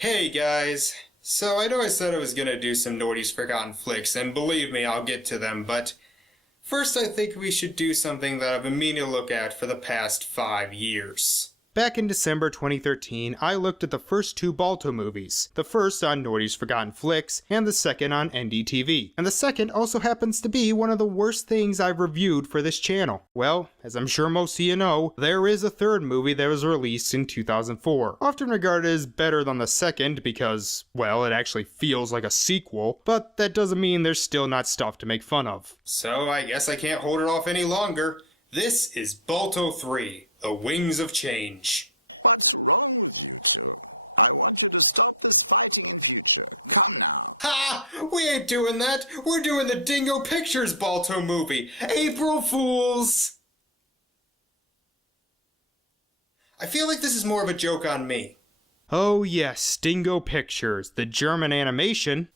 Hey guys, so I know I said I was gonna do some Norty's Forgotten Flicks, and believe me, I'll get to them, but first I think we should do something that I've been meaning to look at for the past 5 years. Back in December 2013, I looked at the first two Balto movies, the first on Norty's Forgotten Flicks, and the second on NDTV. And the second also happens to be one of the worst things I've reviewed for this channel. Well, as I'm sure most of you know, there is a third movie that was released in 2004, often regarded as better than the second because, well, it actually feels like a sequel, but that doesn't mean there's still not stuff to make fun of. So I guess I can't hold it off any longer. This is Balto 3. The Wings of Change. Ha! We ain't doing that! We're doing the Dingo Pictures Balto movie! April Fools! I feel like this is more of a joke on me. Oh yes, Dingo Pictures, the German animation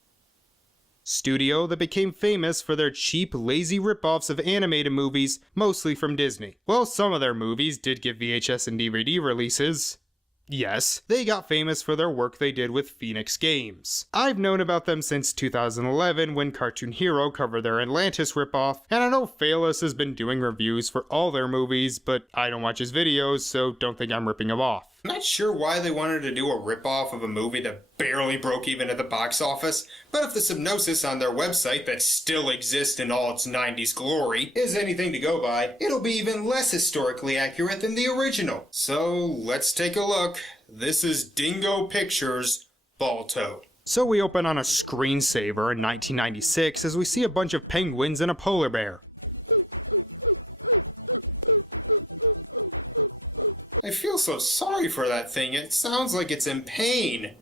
studio that became famous for their cheap, lazy rip-offs of animated movies, mostly from Disney. Well, some of their movies did get VHS and DVD releases. Yes, they got famous for their work they did with Phoenix Games. I've known about them since 2011 when Cartoon Hero covered their Atlantis ripoff, and I know Perilous has been doing reviews for all their movies, but I don't watch his videos, so don't think I'm ripping them off. I'm not sure why they wanted to do a ripoff of a movie that barely broke even at the box office, but if the synopsis on their website that still exists in all its 90s glory is anything to go by, it'll be even less historically accurate than the original. So let's take a look. This is Dingo Pictures Balto. So we open on a screensaver in 1996 as we see a bunch of penguins and a polar bear. I feel so sorry for that thing. It sounds like it's in pain.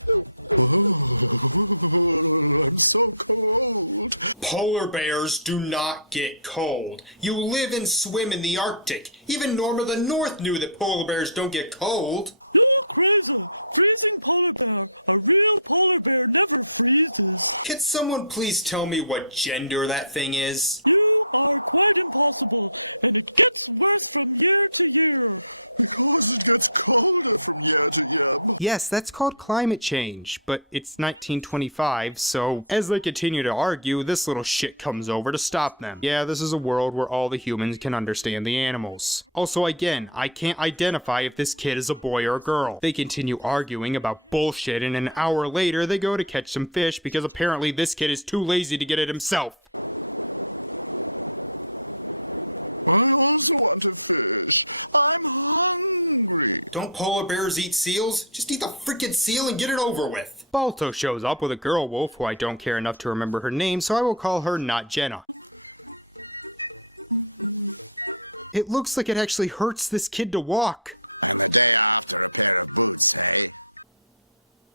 Polar bears do not get cold. You live and swim in the Arctic. Even Norm of the North knew that polar bears don't get cold. Can someone please tell me what gender that thing is? Yes, that's called climate change, but it's 1925, so as they continue to argue, this little shit comes over to stop them. Yeah, this is a world where all the humans can understand the animals. Also, again, I can't identify if this kid is a boy or a girl. They continue arguing about bullshit, and an hour later, they go to catch some fish because apparently this kid is too lazy to get it himself. Don't polar bears eat seals? Just eat the frickin' seal and get it over with. Balto shows up with a girl wolf who I don't care enough to remember her name, so I will call her Not Jenna. It looks like it actually hurts this kid to walk.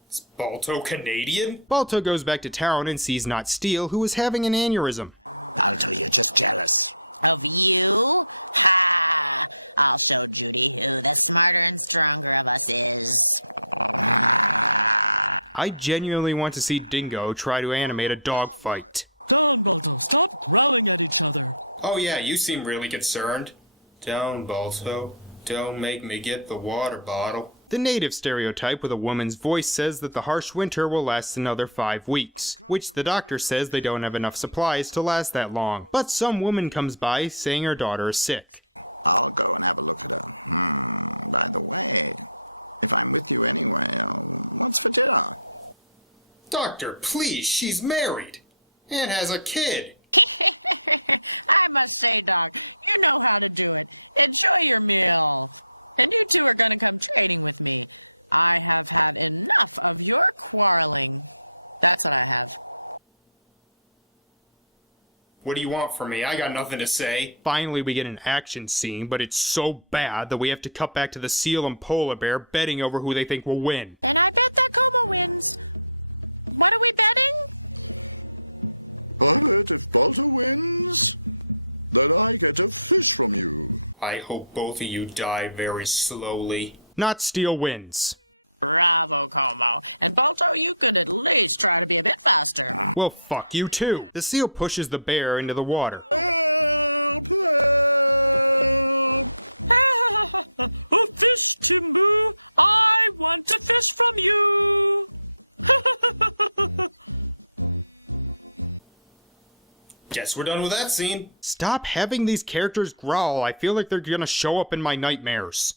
Is Balto Canadian? Balto goes back to town and sees Not Steel, who is having an aneurysm. I genuinely want to see Dingo try to animate a dog fight. Oh yeah, you seem really concerned. Don't, Balto. Don't make me get the water bottle. The native stereotype with a woman's voice says that the harsh winter will last another 5 weeks, which the doctor says they don't have enough supplies to last that long. But some woman comes by saying her daughter is sick. Doctor, please, she's married and has a kid. What do you want from me? I got nothing to say. Finally, we get an action scene, but it's so bad that we have to cut back to the seal and polar bear betting over who they think will win. I hope both of you die very slowly. Not Steel wins. Well, fuck you too. The seal pushes the bear into the water. Guess we're done with that scene. Stop having these characters growl. I feel like they're gonna show up in my nightmares.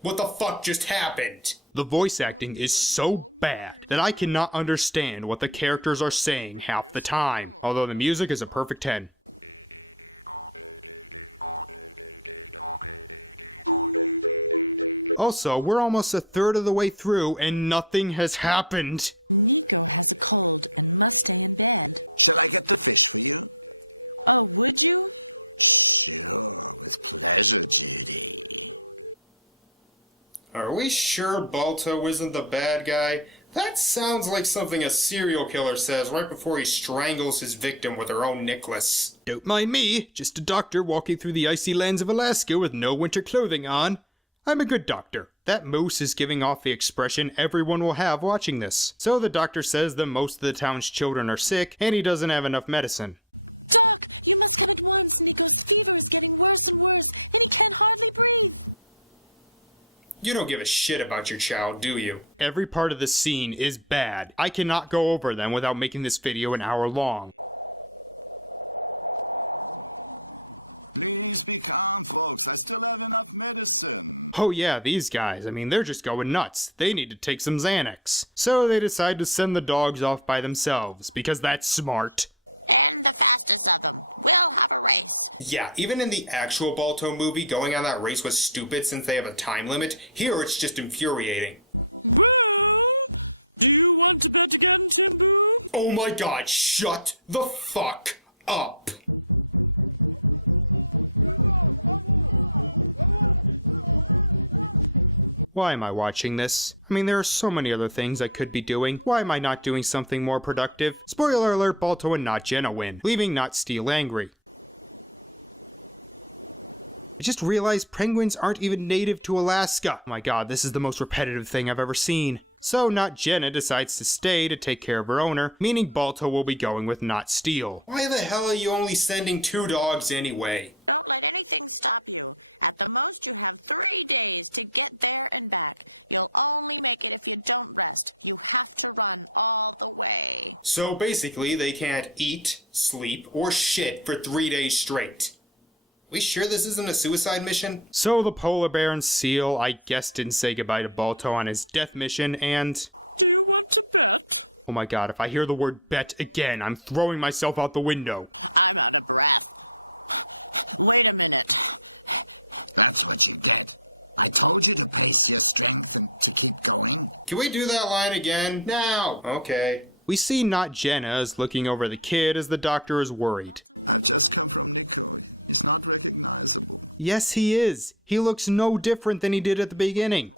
What the fuck just happened? The voice acting is so bad that I cannot understand what the characters are saying half the time, although the music is a perfect 10. Also, we're almost a third of the way through and nothing has happened. Are we sure Balto isn't the bad guy? That sounds like something a serial killer says right before he strangles his victim with her own necklace. Don't mind me, just a doctor walking through the icy lands of Alaska with no winter clothing on. I'm a good doctor. That moose is giving off the expression everyone will have watching this. So the doctor says that most of the town's children are sick and he doesn't have enough medicine. You don't give a shit about your child, do you? Every part of the scene is bad. I cannot go over them without making this video an hour long. Oh yeah, these guys, I mean, they're just going nuts. They need to take some Xanax. So they decide to send the dogs off by themselves, because that's smart. Yeah, even in the actual Balto movie, going on that race was stupid since they have a time limit. Here, it's just infuriating. Oh my god, shut the fuck up! Why am I watching this? I mean, there are so many other things I could be doing. Why am I not doing something more productive? Spoiler alert, Balto and Not Jenna win, leaving Not Steel angry. I just realized penguins aren't even native to Alaska. Oh my god, this is the most repetitive thing I've ever seen. So Not Jenna decides to stay to take care of her owner, meaning Balto will be going with Not Steel. Why the hell are you only sending 2 dogs anyway? So basically, they can't eat, sleep, or shit for 3 days straight. We sure this isn't a suicide mission? So the polar bear and seal, I guess, didn't say goodbye to Balto on his death mission, and... Oh my god, if I hear the word bet again, I'm throwing myself out the window. Can we do that line again? Now! Okay. We see Not Jenna as looking over the kid as the doctor is worried. Yes, he is. He looks no different than he did at the beginning.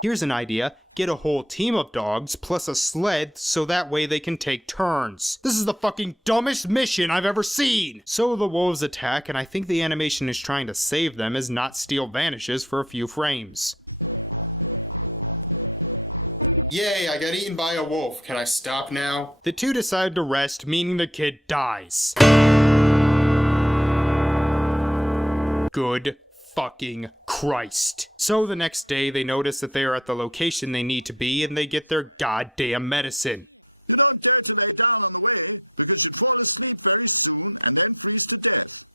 Here's an idea. Get a whole team of dogs plus a sled so that way they can take turns. This is the fucking dumbest mission I've ever seen! So the wolves attack, and I think the animation is trying to save them as Not Steel vanishes for a few frames. Yay, I got eaten by a wolf. Can I stop now? The two decide to rest, meaning the kid dies. Good fucking Christ. So the next day, they notice that they are at the location they need to be, and they get their goddamn medicine.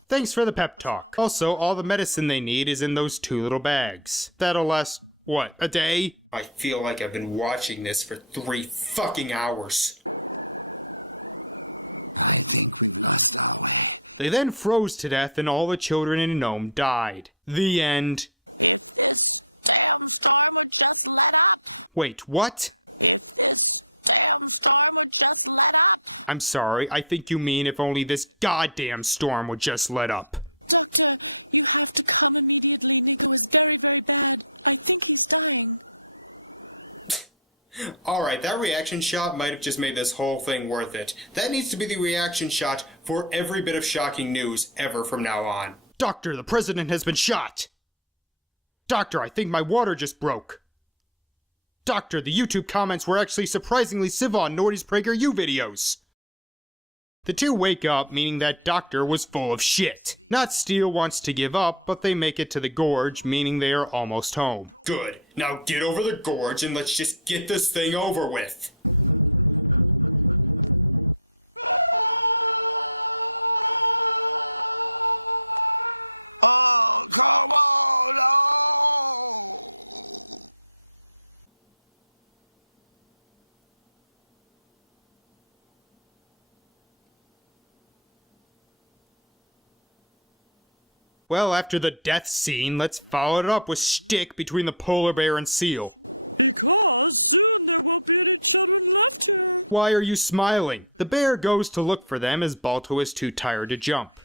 Thanks for the pep talk. Also, all the medicine they need is in those 2 little bags. That'll last, what, a day? I feel like I've been watching this for 3 fucking hours. They then froze to death and all the children in Nome died. The end. Wait, what? I'm sorry, I think you mean if only this goddamn storm would just let up. Alright, that reaction shot might have just made this whole thing worth it. That needs to be the reaction shot for every bit of shocking news ever from now on. Doctor, the president has been shot! Doctor, I think my water just broke. Doctor, the YouTube comments were actually surprisingly civil on Norty's PragerU videos. The two wake up, meaning that Doctor was full of shit. Not Steele wants to give up, but they make it to the gorge, meaning they are almost home. Good. Now get over the gorge and let's just get this thing over with. Well, after the death scene, let's follow it up with shtick between the polar bear and seal. Why are you smiling? The bear goes to look for them as Balto is too tired to jump.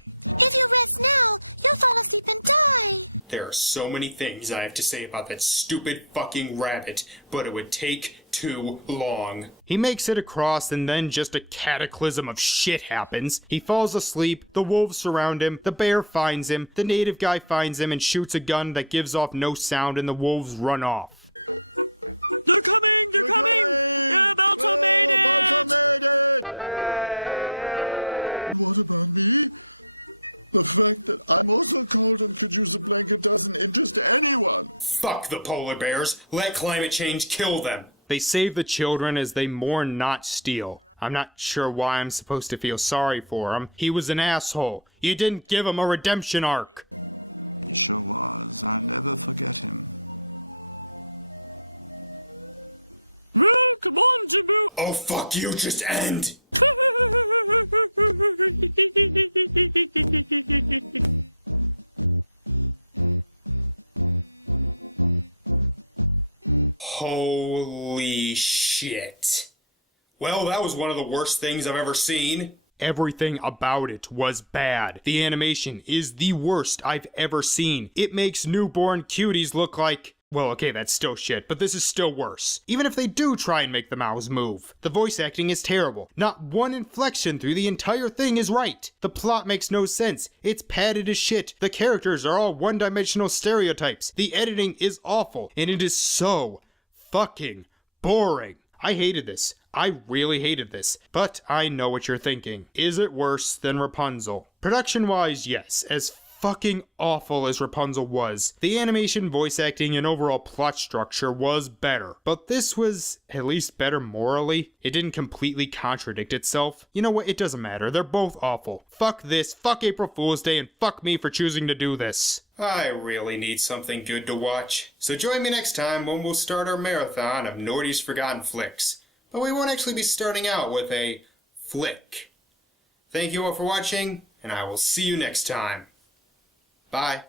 There are so many things I have to say about that stupid fucking rabbit, but it would take too long. He makes it across and then just a cataclysm of shit happens. He falls asleep, the wolves surround him, the bear finds him, the native guy finds him and shoots a gun that gives off no sound and the wolves run off. Fuck the polar bears. Let climate change kill them. They save the children as they mourn not Steele. I'm not sure why I'm supposed to feel sorry for him. He was an asshole. You didn't give him a redemption arc. Oh fuck you, just end! Holy shit. Well, that was one of the worst things I've ever seen. Everything about it was bad. The animation is the worst I've ever seen. It makes newborn cuties look like... Well, okay, that's still shit, but this is still worse. Even if they do try and make the mouths move. The voice acting is terrible. Not one inflection through the entire thing is right. The plot makes no sense. It's padded as shit. The characters are all one-dimensional stereotypes. The editing is awful, and it is so fucking boring. I hated this. I really hated this. But I know what you're thinking. Is it worse than Rapunzel? Production-wise, yes. As fucking awful as Rapunzel was, the animation, voice acting, and overall plot structure was better. But this was at least better morally. It didn't completely contradict itself. You know what? It doesn't matter. They're both awful. Fuck this, fuck April Fool's Day, and fuck me for choosing to do this. I really need something good to watch. So join me next time when we'll start our marathon of Norty's Forgotten Flicks. But we won't actually be starting out with a flick. Thank you all for watching, and I will see you next time. Bye.